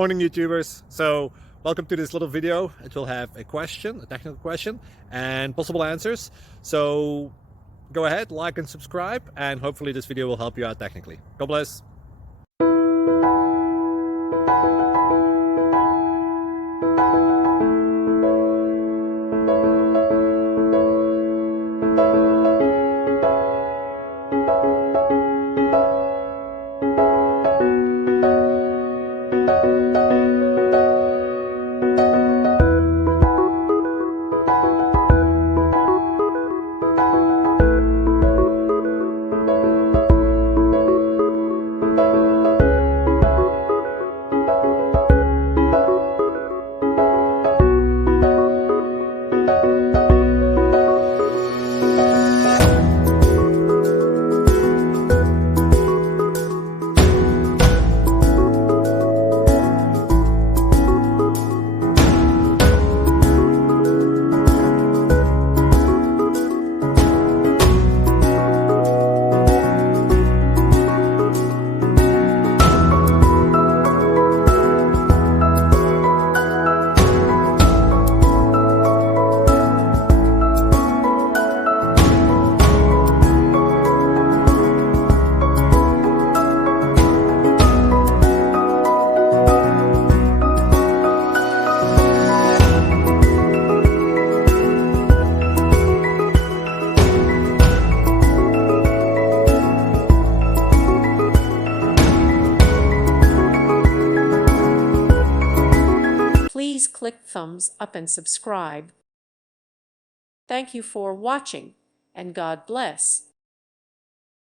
Morning YouTubers. So welcome to this little video. It will have a question, a technical question, and possible answers. So go ahead, like and subscribe, and hopefully this video will help you out technically. God bless. Please click thumbs up and subscribe. Thank you for watching, and God bless.